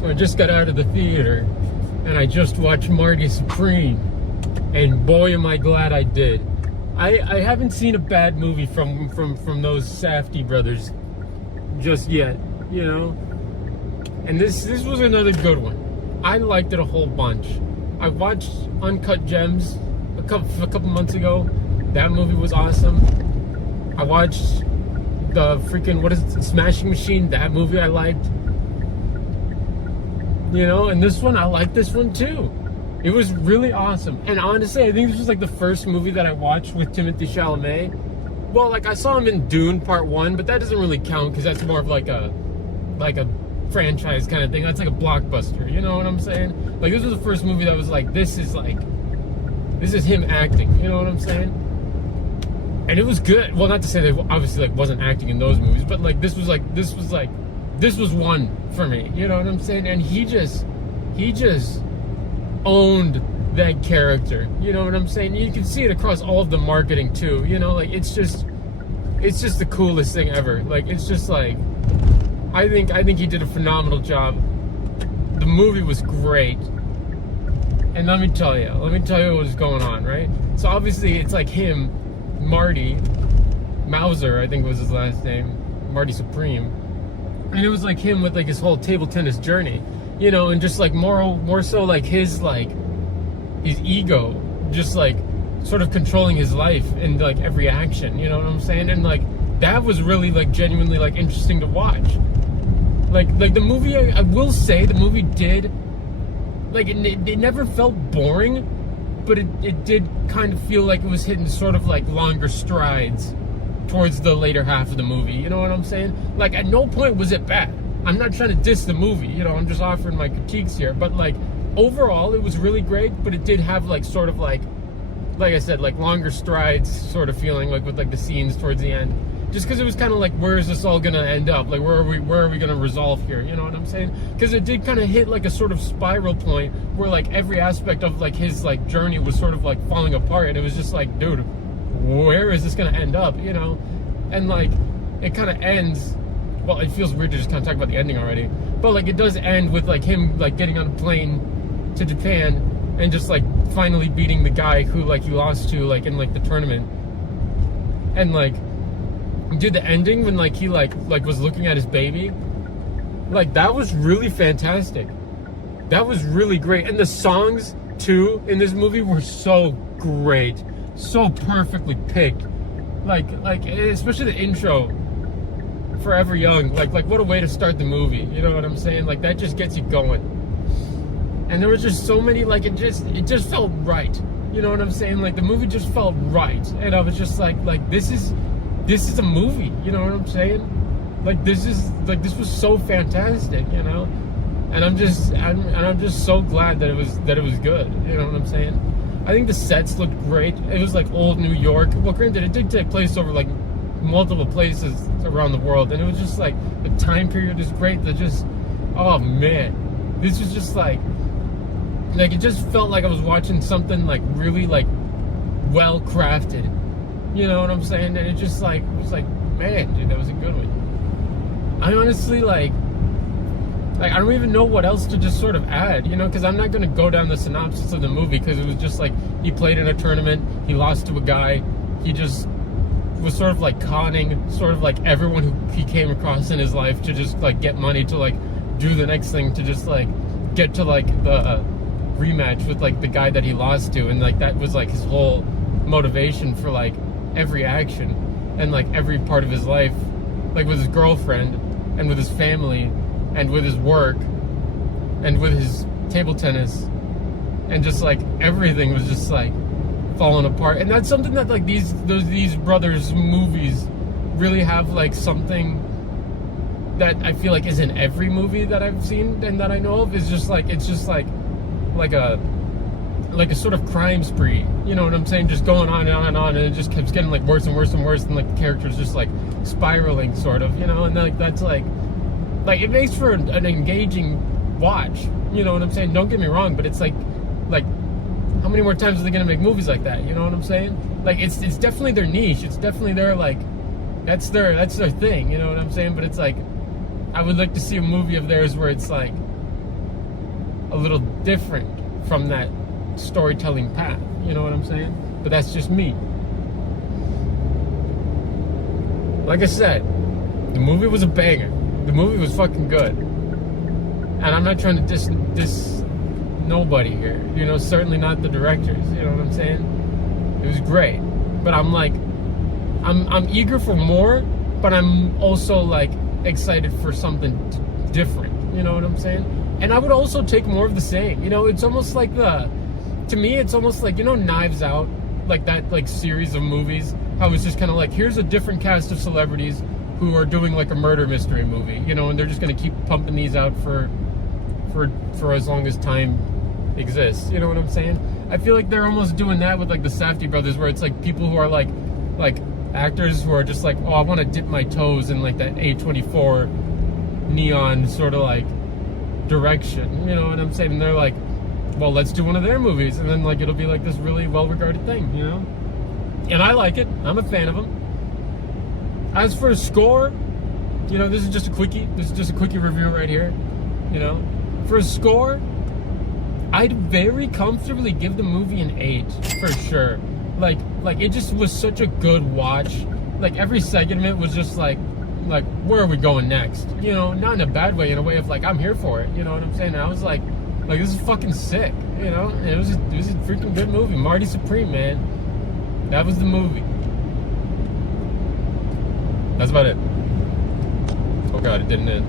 So I just got out of the theater and I just watched Marty Supreme, and boy am I glad I did. I haven't seen a bad movie from those Safdie brothers just yet, you know. And this was another good one. I liked it a whole bunch. I watched Uncut Gems a couple months ago. That movie was awesome. I watched the freaking, what is it, Smashing Machine. That movie I liked. You know, and this one, I like this one too. It was really awesome. And honestly, I think this was like the first movie that I watched with Timothée Chalamet. Well, like I saw him in Dune Part 1, but that doesn't really count because that's more of like a franchise kind of thing. That's like a blockbuster, you know what I'm saying? Like this was the first movie that was like, this is him acting, you know what I'm saying? And it was good. Well, not to say that obviously like wasn't acting in those movies, but like this was one for me, you know what I'm saying? And he just owned that character, you know what I'm saying? You can see it across all of the marketing too, you know, like it's just the coolest thing ever. Like it's just like, I think he did a phenomenal job. The movie was great. And let me tell you what was going on, right? So obviously it's like him, Marty Mauser, I think was his last name, Marty Supreme. And it was like him with like his whole table tennis journey, you know, and just like more so like his ego, just like sort of controlling his life in like every action, you know what I'm saying? And like that was really like genuinely like interesting to watch. Like the movie, I will say the movie did, like it never felt boring, but it did kind of feel like it was hitting sort of like longer strides towards the later half of the movie, you know what I'm saying? Like at no point was it bad. I'm not trying to diss the movie, you know, I'm just offering my critiques here, but like overall it was really great, but it did have like sort of like I said, like longer strides sort of feeling, like with like the scenes towards the end, just because it was kind of like, where is this all gonna end up? Like where are we gonna resolve here, you know what I'm saying? Because it did kind of hit like a sort of spiral point where like every aspect of like his like journey was sort of like falling apart, and it was just like, dude, where is this gonna end up, you know? And like it kind of ends, well, it feels weird to just kind of talk about the ending already, but like it does end with like him like getting on a plane to Japan and just like finally beating the guy who like he lost to like in like the tournament. And like, dude, the ending when like he like was looking at his baby, like that was really fantastic. That was really great. And the songs too in this movie were so great, so perfectly picked. Like especially the intro, Forever Young, like what a way to start the movie, you know what I'm saying? Like that just gets you going. And there was just so many, like it just felt right, you know what I'm saying? Like the movie just felt right, and I was just like this is a movie, you know what I'm saying? Like this was so fantastic, you know? And I'm just so glad that it was good, you know what I'm saying? I think the sets looked great. It was like old New York. Well, granted, it did take place over like multiple places around the world, and it was just like the time period is great. Oh man, this was just like it just felt like I was watching something like really like well crafted, you know what I'm saying? And it just like was like, man, dude, that was a good one. I honestly like I don't even know what else to just sort of add, you know, because I'm not going to go down the synopsis of the movie, because it was just like he played in a tournament, he lost to a guy, he just was sort of like conning sort of like everyone who he came across in his life to just like get money to like do the next thing, to just like get to like the rematch with like the guy that he lost to, and like that was like his whole motivation for like every action and like every part of his life, like with his girlfriend and with his family and with his work and with his table tennis, and just like everything was just like falling apart. And that's something that like these brothers movies really have, like something that I feel like is in every movie that I've seen and that I know of, is just like, it's just like a sort of crime spree, you know what I'm saying? Just going on and on and on, and it just keeps getting like worse and worse and worse, and like the characters just like spiraling sort of, you know? And like that's like it makes for an engaging watch, you know what I'm saying? Don't get me wrong, but it's like how many more times are they gonna make movies like that, you know what I'm saying? Like it's definitely their niche, it's definitely their like that's their thing, you know what I'm saying? But it's like I would like to see a movie of theirs where it's like a little different from that storytelling path. You know what I'm saying? But that's just me. Like I said, the movie was a banger. The movie was fucking good. And I'm not trying to diss nobody here. You know, certainly not the directors. You know what I'm saying? It was great. But I'm like, I'm eager for more, but I'm also like excited for something different. You know what I'm saying? And I would also take more of the same. You know, it's almost like to me, it's almost like, you know, Knives Out, like that like series of movies. How it's just kind of like, here's a different cast of celebrities who are doing like a murder mystery movie, you know, and they're just gonna keep pumping these out for as long as time exists. You know what I'm saying? I feel like they're almost doing that with like the Safdie brothers, where it's like people who are like actors who are just like, oh, I want to dip my toes in like that A24 neon sort of like direction. You know what I'm saying? And they're like, well, let's do one of their movies, and then like it'll be like this really well-regarded thing, you know? And I like it. I'm a fan of them. As for a score, you know, this is just a quickie. This is just a quickie review right here. You know, for a score, I'd very comfortably give the movie an 8 for sure. Like it just was such a good watch. Like every second of it was just like where are we going next? You know, not in a bad way, in a way of like I'm here for it. You know what I'm saying? And I was like this is fucking sick. You know, and it was a freaking good movie. Marty Supreme, man. That was the movie. That's about it. Oh god, it didn't end.